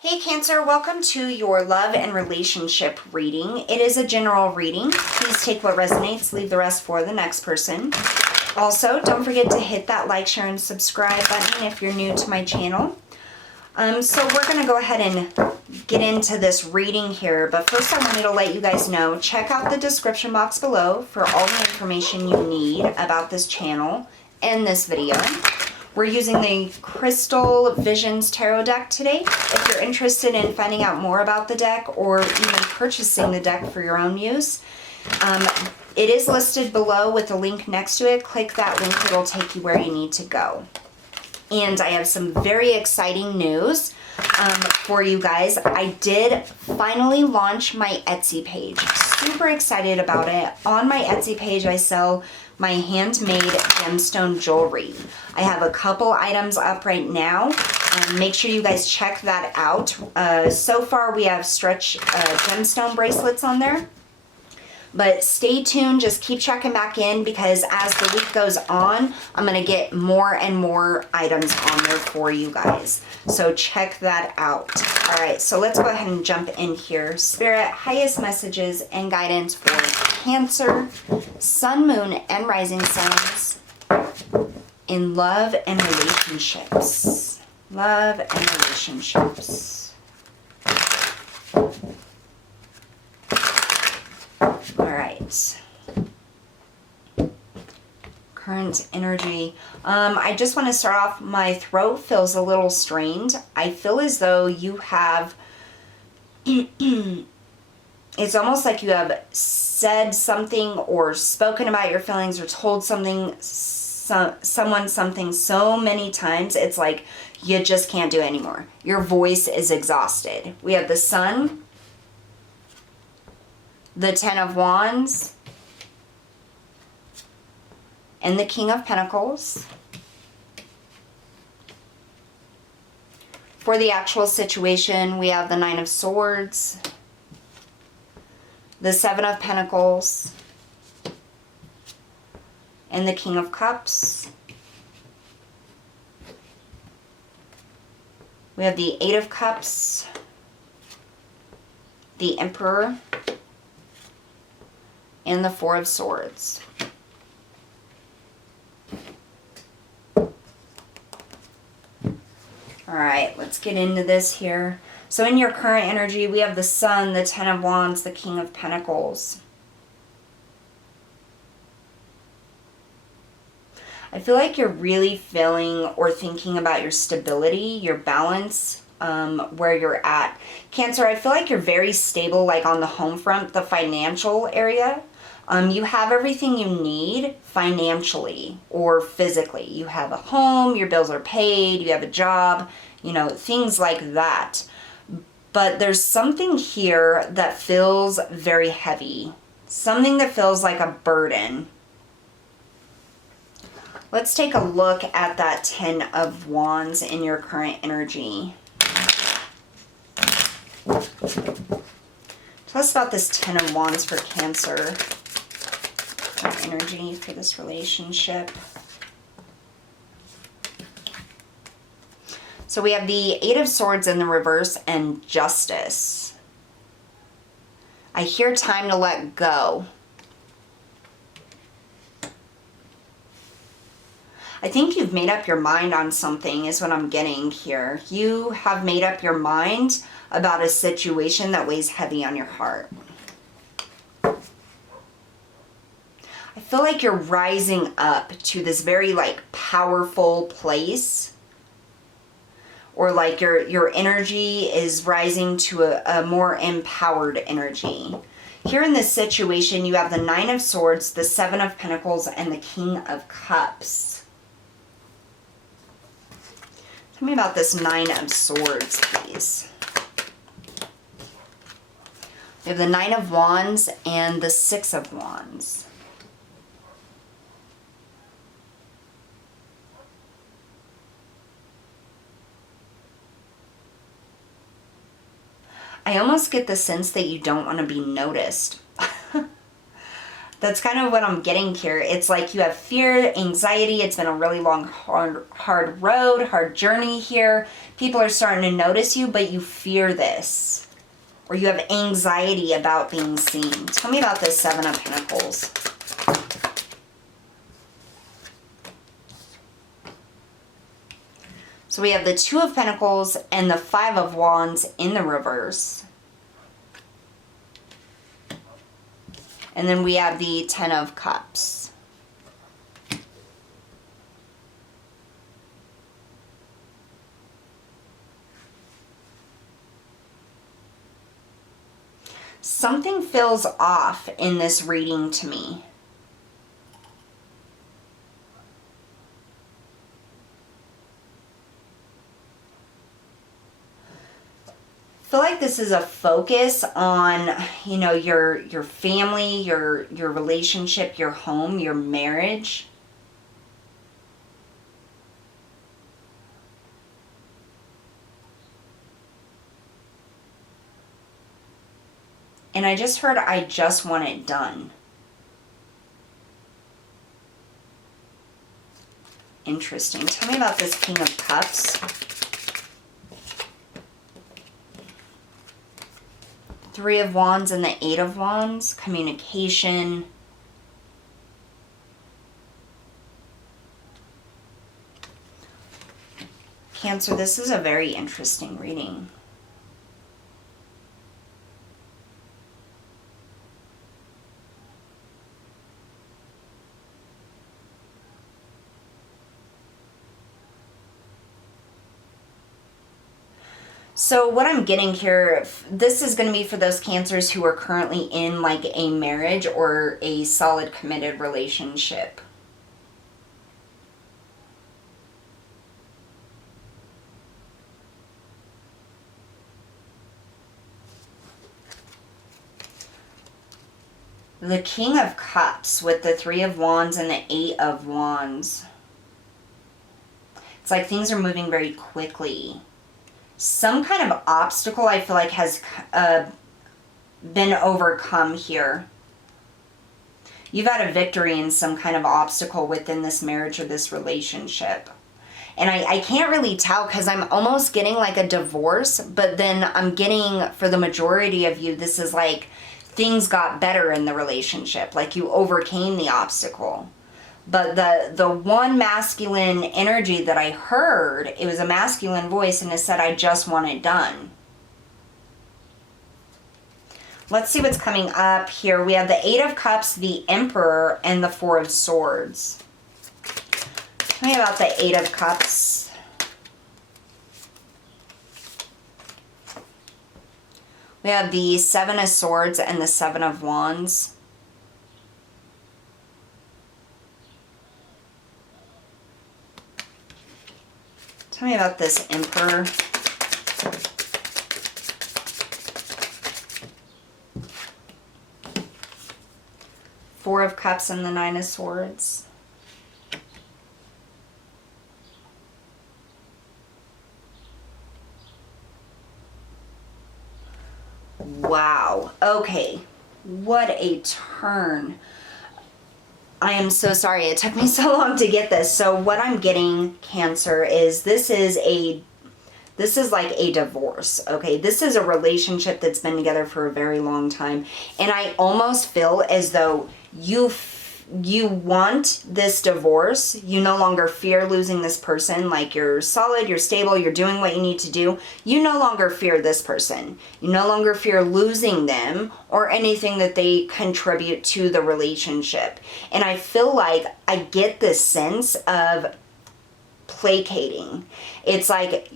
Hey Cancer, welcome to your love and relationship reading. It is a general reading. Please take what resonates, leave the rest for the next person. Also, don't forget to hit that like, share, and subscribe button if you're new to my channel. So we're going to go ahead and get into this reading here. But first I wanted to let you guys know, check out the description box below for all the information you need about this channel and this video. We're using the Crystal Visions Tarot deck today. If you're interested in finding out more about the deck or even purchasing the deck for your own use, it is listed below with a link next to it. Click that link, it'll take you where you need to go. And I have some very exciting news for you guys. I did finally launch my Etsy page. Super excited about it. On my Etsy page, I sell my handmade gemstone jewelry. I have a couple items up right now. Make sure you guys check that out. So far, we have stretch gemstone bracelets on there. But stay tuned, just keep checking back in because as the week goes on, I'm going to get more and more items on there for you guys. So check that out. All right, so let's go ahead and jump in here. Spirit, highest messages and guidance for Cancer, Sun, Moon, and Rising signs in love and relationships. Love and relationships. Current energy. I just want to start off, my throat feels a little strained. I feel as though you have, it's almost like you have said something or spoken about your feelings or told someone something so many times, it's like you just can't do it anymore. Your voice is exhausted. We have the Sun, the Ten of Wands, and the King of Pentacles. For the actual situation, we have the Nine of Swords, the Seven of Pentacles, and the King of Cups. We have the Eight of Cups, the Emperor, and the Four of Swords. All right, let's get into this here. So in your current energy, we have the Sun, the Ten of Wands, the King of Pentacles. I feel like you're really feeling or thinking about your stability, your balance, where you're at. Cancer, I feel like you're very stable, like on the home front, the financial area. You have everything you need financially or physically. You have a home, your bills are paid, you have a job, you know, things like that. But there's something here that feels very heavy. Something that feels like a burden. Let's take a look at that Ten of Wands in your current energy. Tell us about this Ten of Wands for Cancer. Energy for this relationship. So we have the Eight of Swords in the reverse and Justice. I hear time to let go. I think you've made up your mind on something is what I'm getting here. You have made up your mind about a situation that weighs heavy on your heart. I feel like you're rising up to this very like powerful place, or like your energy is rising to a more empowered energy. Here in this situation, you have the Nine of Swords, the Seven of Pentacles, and the King of Cups. Tell me about this Nine of Swords, please. We have the Nine of Wands and the Six of Wands. I almost get the sense that you don't want to be noticed. That's kind of what I'm getting here. It's like you have fear, anxiety. It's been a really long, hard road, hard journey here. People are starting to notice you, but you fear this. Or you have anxiety about being seen. Tell me about this Seven of Pentacles. So we have the Two of Pentacles and the Five of Wands in the reverse. And then we have the Ten of Cups. Something feels off in this reading to me. I feel like this is a focus on, you know, your family, your relationship, your home, your marriage. And I just heard, I just want it done. Interesting. Tell me about this King of Cups. Three of Wands and the Eight of Wands. Communication. Cancer, this is a very interesting reading. So what I'm getting here, this is going to be for those Cancers who are currently in like a marriage or a solid committed relationship. The King of Cups with the Three of Wands and the Eight of Wands. It's like things are moving very quickly. Some kind of obstacle I feel like has been overcome here. You've had a victory in some kind of obstacle within this marriage or this relationship. And I can't really tell because I'm almost getting like a divorce, but then I'm getting, for the majority of you, this is like things got better in the relationship. Like you overcame the obstacle. But the one masculine energy that I heard, it was a masculine voice and it said, I just want it done. Let's see what's coming up here. We have the Eight of Cups, the Emperor, and the Four of Swords. Tell me about the Eight of Cups. We have the Seven of Swords and the Seven of Wands. Tell me about this Emperor. Four of Cups and the Nine of Swords. Wow. Okay. What a turn. I am so sorry it took me so long to get this. So what I'm getting, Cancer, is this is like a divorce, okay? This is a relationship that's been together for a very long time. And I almost feel as though you want this divorce. You no longer fear losing this person. Like you're solid, you're stable, you're doing what you need to do. You no longer fear this person. You no longer fear losing them or anything that they contribute to the relationship. And I feel like I get this sense of placating. It's like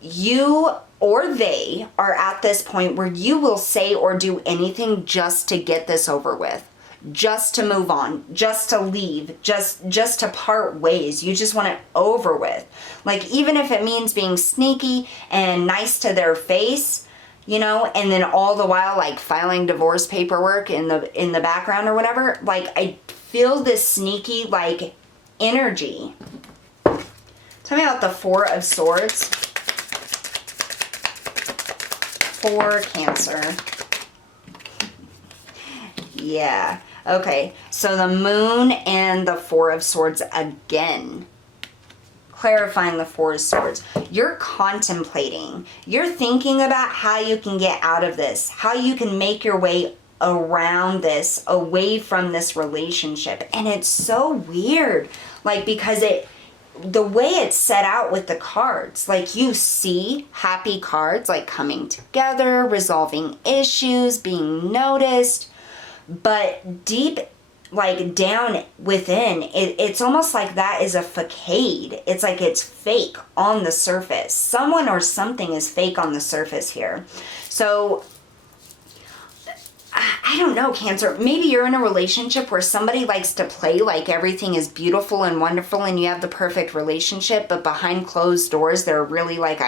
you or they are at this point where you will say or do anything just to get this over with. Just to move on, just to leave, just to part ways. You just want it over with. Like even if it means being sneaky and nice to their face, you know, and then all the while like filing divorce paperwork in the background or whatever. Like I feel this sneaky like energy. Tell me about the Four of Swords. For Cancer. Yeah. Okay, so the Moon and the Four of Swords again. Clarifying the Four of Swords. You're contemplating. You're thinking about how you can get out of this, how you can make your way around this, away from this relationship. And it's so weird, like, because the way it's set out with the cards, like, you see happy cards, like coming together, resolving issues, being noticed, but deep, like, down within, it's almost like that is a facade. It's like it's fake on the surface. Someone or something is fake on the surface here. So I don't know, Cancer. Maybe you're in a relationship where somebody likes to play like everything is beautiful and wonderful and you have the perfect relationship, but behind closed doors, they're really like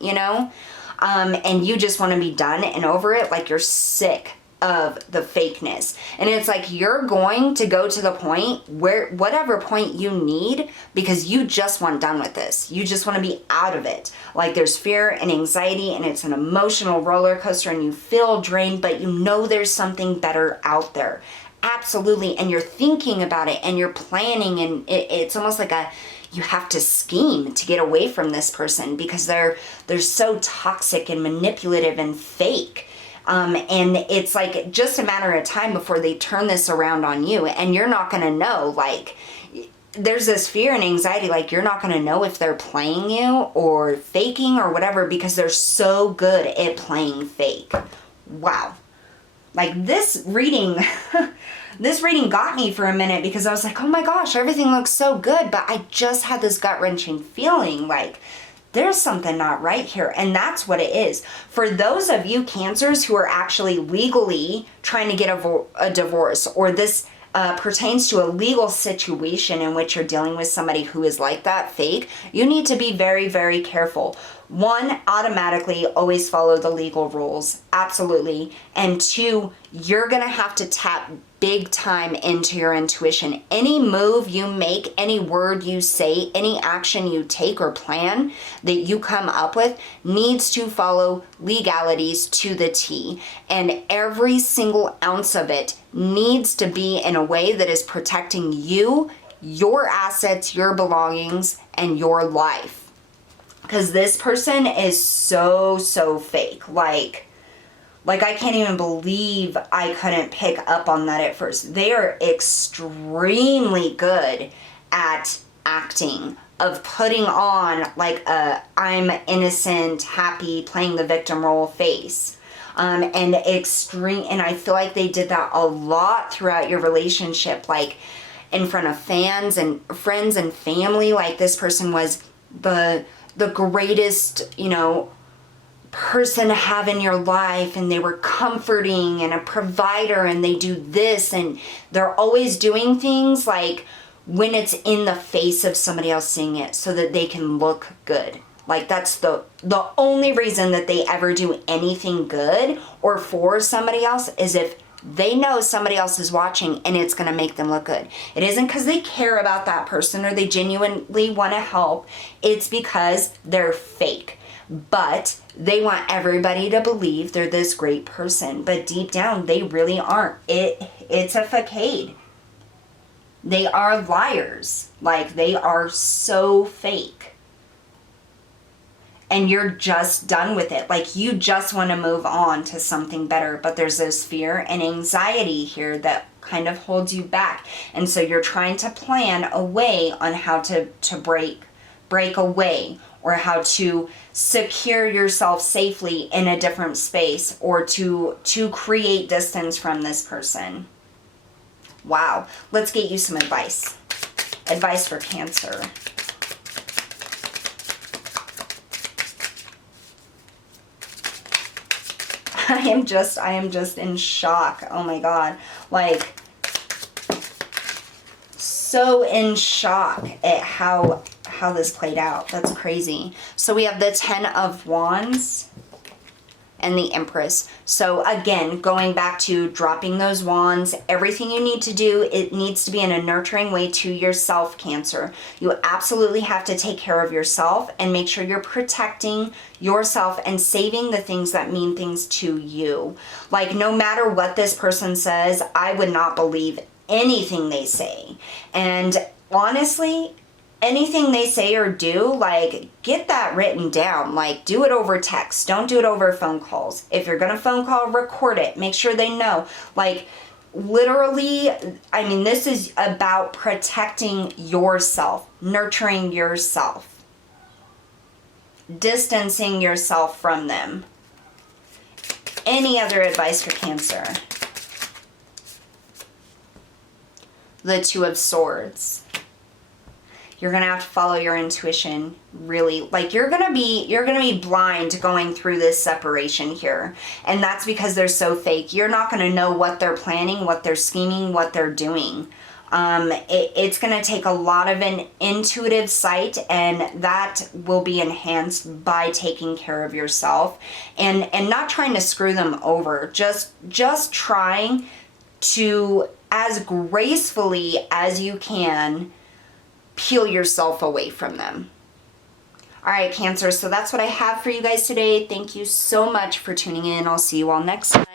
you know? And you just want to be done and over it, like you're sick of the fakeness. And it's like you're going to go to the point where, whatever point you need, because you just want done with this. You just want to be out of it. Like there's fear and anxiety and it's an emotional roller coaster and you feel drained, but you know there's something better out there. Absolutely. And you're thinking about it and you're planning, and it's almost like you have to scheme to get away from this person because they're so toxic and manipulative and fake. And it's like just a matter of time before they turn this around on you, and you're not going to know. Like, there's this fear and anxiety, like you're not going to know if they're playing you or faking or whatever, because they're so good at playing fake. Wow. Like this reading, this reading got me for a minute because I was like, oh my gosh, everything looks so good. But I just had this gut-wrenching feeling like, there's something not right here. And that's what it is. For those of you Cancers who are actually legally trying to get a divorce, or this pertains to a legal situation in which you're dealing with somebody who is like that, fake, you need to be very, very careful. One, automatically always follow the legal rules. Absolutely. And two, you're going to have to tap big time into your intuition. Any move you make, any word you say, any action you take or plan that you come up with needs to follow legalities to the T. And every single ounce of it needs to be in a way that is protecting you, your assets, your belongings, and your life. Because this person is so fake. Like I can't even believe I couldn't pick up on that at first. They are extremely good at acting, of putting on like a I'm innocent, happy, playing the victim role face. And I feel like they did that a lot throughout your relationship, like in front of fans and friends and family. Like this person was the greatest, you know, person to have in your life, and they were comforting and a provider, and they do this, and they're always doing things like when it's in the face of somebody else seeing it so that they can look good. Like that's the only reason that they ever do anything good or for somebody else is if they know somebody else is watching and it's going to make them look good. It isn't because they care about that person or they genuinely want to help. It's because they're fake. But they want everybody to believe they're this great person. But deep down, they really aren't. It's a facade. They are liars. Like, they are so fake. And you're just done with it. Like, you just want to move on to something better. But there's this fear and anxiety here that kind of holds you back. And so you're trying to plan a way on how to break away, or how to secure yourself safely in a different space, or to create distance from this person. Wow. Let's get you some advice. Advice for Cancer. I am just in shock. Oh my God. Like, so in shock at how this played out. That's crazy. So we have the 10 of Wands, and the Empress. So again, going back to dropping those wands, everything you need to do, it needs to be in a nurturing way to yourself, Cancer. You absolutely have to take care of yourself and make sure you're protecting yourself and saving the things that mean things to you. Like, no matter what this person says, I would not believe anything they say. And honestly, anything they say or do, like, get that written down. Like, do it over text. Don't do it over phone calls. If you're gonna phone call, record it. Make sure they know. Like, literally, I mean, this is about protecting yourself, nurturing yourself, distancing yourself from them. Any other advice for Cancer? The Two of Swords. You're gonna have to follow your intuition, really. Like, you're gonna be blind going through this separation here. And that's because they're so fake. You're not gonna know what they're planning, what they're scheming, what they're doing. It's gonna take a lot of an intuitive sight, and that will be enhanced by taking care of yourself and not trying to screw them over. Just trying to, as gracefully as you can, peel yourself away from them. All right, Cancer, so that's what I have for you guys today. Thank you so much for tuning in. I'll see you all next time.